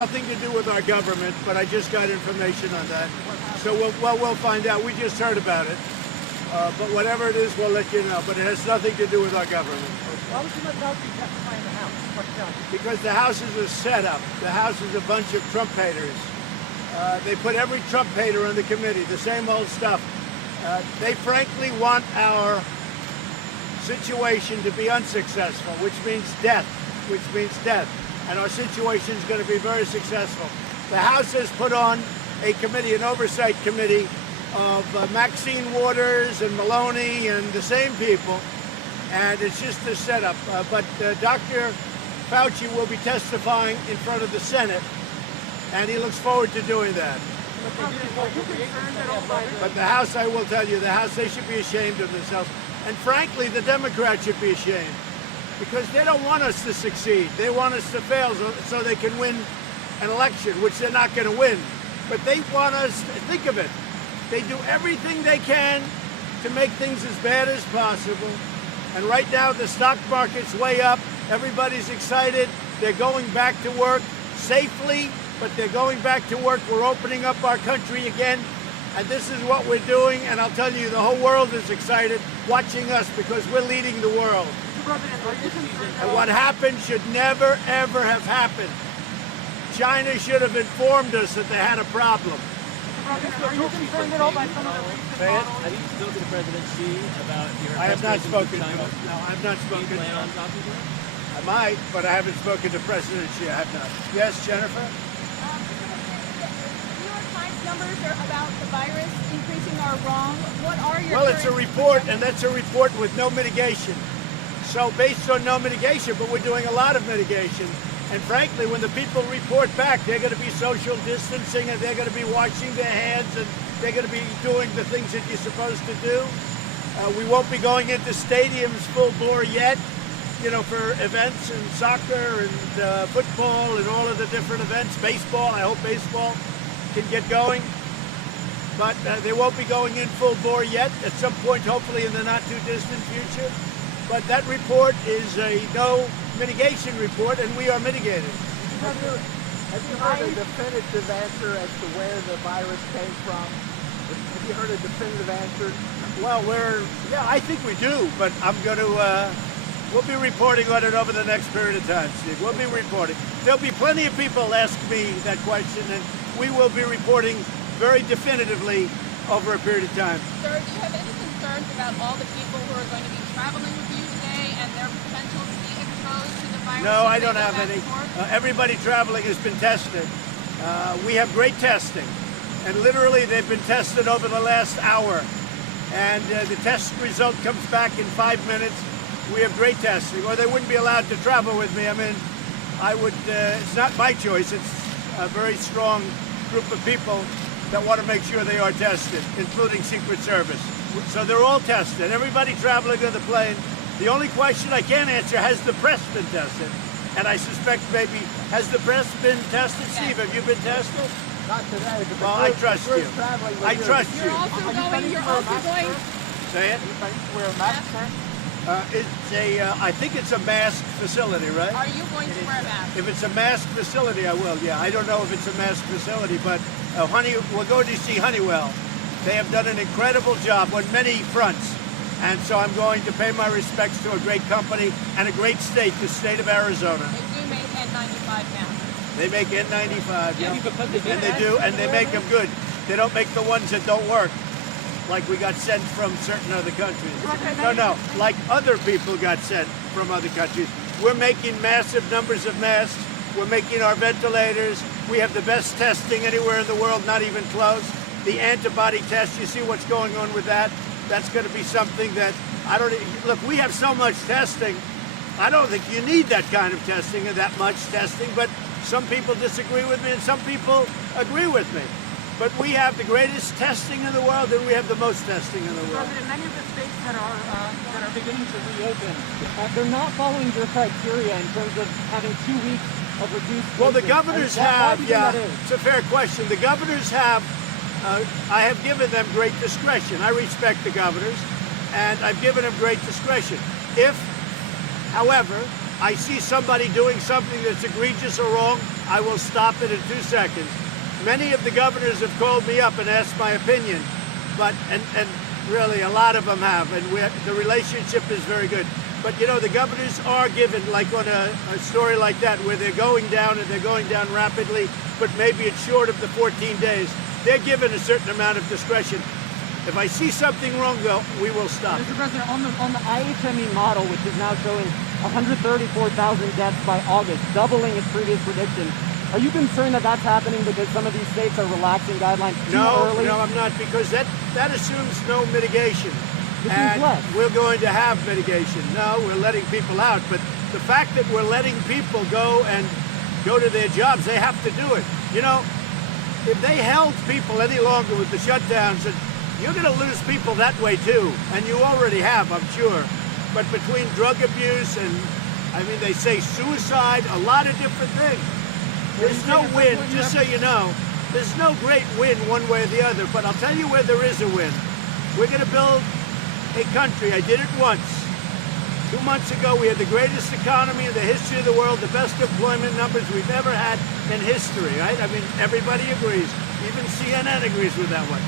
Nothing to do with our government, but I just got information on that. So we'll find out. We just heard about it. But whatever it is, we'll let you know. But it has nothing to do with our government. Why would you let Fauci testify in the House? What's that? Because the House is a setup. The House is a bunch of Trump haters. They put every Trump hater on the committee, the same old stuff. They frankly want our situation to be unsuccessful, which means death, And our situation is going to be very successful. The House has put on a committee, an oversight committee of Maxine Waters and Maloney and the same people, and it's just a setup. But Dr. Fauci will be testifying in front of the Senate, and he looks forward to doing that. But the House, I will tell you, the House, they should be ashamed of themselves. And frankly, the Democrats should be ashamed, because they don't want us to succeed. They want us to fail so they can win an election, which they're not going to win. But they want us to think of it. They do everything they can to make things as bad as possible. And right now, the stock market's way up. Everybody's excited. They're going back to work safely, but they're going back to work. We're opening up our country again. And this is what we're doing. And I'll tell you, the whole world is excited watching us because we're leading the world. And what happened should never, ever have happened. China should have informed us that they had a problem. Are you concerned at all by some of the recent models? Have you spoken to President Xi about your I have not frustrations spoken with to China? him. No, I have not Do you spoken to plan on him. talking to him? I might, but I haven't spoken to President Xi. I have not. Yes, Jennifer? New York Times numbers are about the virus increasing are wrong. What are your Well, it's a current report, and that's a report with no mitigation. So based on no mitigation, but we're doing a lot of mitigation. And frankly, when the people report back, they're going to be social distancing, and they're going to be washing their hands, and they're going to be doing the things that you're supposed to do. We won't be going into stadiums full bore yet, you know, for events and soccer and football and all of the different events. Baseball, I hope baseball can get going. But they won't be going in full bore yet. At some point, hopefully in the not too distant future. But that report is a no mitigation report, and we are mitigating. Have you heard a definitive answer as to where the virus came from? Have you heard a definitive answer? Well, yeah, I think we do, but I'm going to, we'll be reporting on it over the next period of time, Steve. We'll be reporting. There'll be plenty of people ask me that question, and we will be reporting very definitively over a period of time. Sir, do you have any concerns about all the people who are going to be traveling with you today and their potential to be exposed to the virus? No, I if they don't go have back any. and forth? Everybody traveling has been tested. We have great testing, and literally they've been tested over the last hour. And the test result comes back in 5 minutes. We have great testing, or they wouldn't be allowed to travel with me. I mean, it's not my choice. It's a very strong group of people that want to make sure they are tested, including Secret Service. So they're all tested. Everybody traveling on the plane. The only question I can't answer, has the press been tested? And I suspect maybe, has the press been tested? Steve, have you been tested? Not today, but Well, I trust you. I trust You're you. also going, Say it. You planning to wear a mask, sir? I think it's a masked facility, right? are you going to wear a mask? If it's a masked facility, I will, yeah. I don't know if it's a masked facility, but we're going to see Honeywell. They have done an incredible job on many fronts. And so I'm going to pay my respects to a great company and a great state, the state of Arizona. They do make N95 masks. They make N95, yeah. Because they And they do, and they make them good. They don't make the ones that don't work, like we got sent from certain other countries. No, like other people got sent from other countries. We're making massive numbers of masks. We're making our ventilators. We have the best testing anywhere in the world, not even close. The antibody test, you see what's going on with that? That's going to be something that look, we have so much testing. I don't think you need that kind of testing and that much testing, but some people disagree with me and some people agree with me. But we have the greatest testing in the world, and we have the most testing in the world. President, many of the states that are beginning to reopen, they're not following your criteria in terms of having 2 weeks of reduced Well, the cases. governors Why have, do you think yeah, that is? it's a fair question. The governors have, I have given them great discretion. I respect the governors, and I've given them great discretion. However, I see somebody doing something that's egregious or wrong, I will stop it in 2 seconds. Many of the governors have called me up and asked my opinion, but and really a lot of them have, and the relationship is very good. But you know, the governors are given, like on a story like that, where they're going down and they're going down rapidly, but maybe it's short of the 14 days. They're given a certain amount of discretion. If I see something wrong, though, we will stop. Mr. President, on the IHME model, which is now showing 134,000 deaths by August, doubling its previous prediction, are you concerned that that's happening because some of these states are relaxing guidelines too early? No, I'm not, because that assumes no mitigation. This And means less. we're going to have mitigation. No, we're letting people out. But the fact that we're letting people go to their jobs, they have to do it. You know, if they held people any longer with the shutdowns, you're going to lose people that way too. And you already have, I'm sure. But between drug abuse and, I mean, they say suicide, a lot of different things. There's no win, just so you know. There's no great win one way or the other. But I'll tell you where there is a win. We're going to build a country. I did it once. 2 months ago, we had the greatest economy in the history of the world, the best employment numbers we've ever had in history, right? I mean, everybody agrees. Even CNN agrees with that one.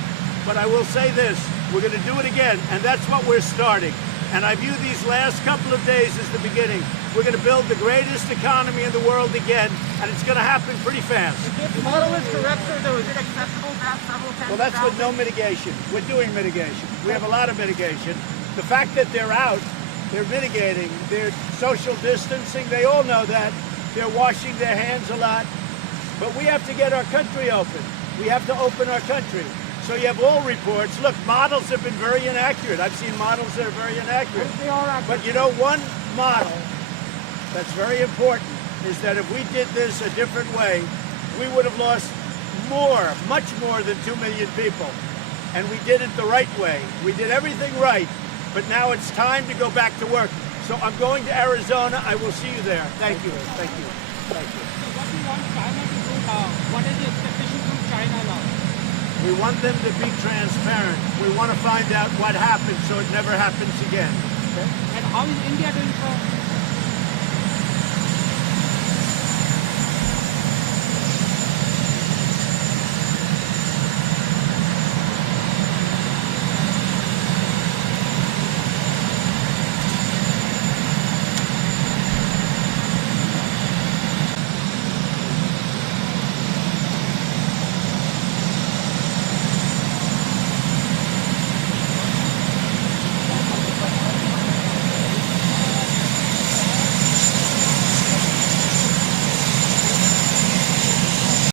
But I will say this, we're going to do it again, and that's what we're starting. And I view these last couple of days as the beginning. We're going to build the greatest economy in the world again, and it's going to happen pretty fast. If the model is correct, sir, though, is it acceptable to have several tens Well, that's of with no thousands? mitigation. We're doing mitigation. We have a lot of mitigation. The fact that they're out, they're mitigating, they're social distancing, they all know that. They're washing their hands a lot. But we have to get our country open. We have to open our country. So you have all reports. Look, models have been very inaccurate. I've seen models that are very inaccurate. They are accurate. But you know, one model that's very important is that if we did this a different way, we would have lost more, much more than 2 million people. And we did it the right way. We did everything right. But now it's time to go back to work. So I'm going to Arizona. I will see you there. Thank you. Thank you. Thank you. So what do you want China to do? What is the expectation from China now? We want them to be transparent. We want to find out what happened so it never happens again. And how is India doing, sir?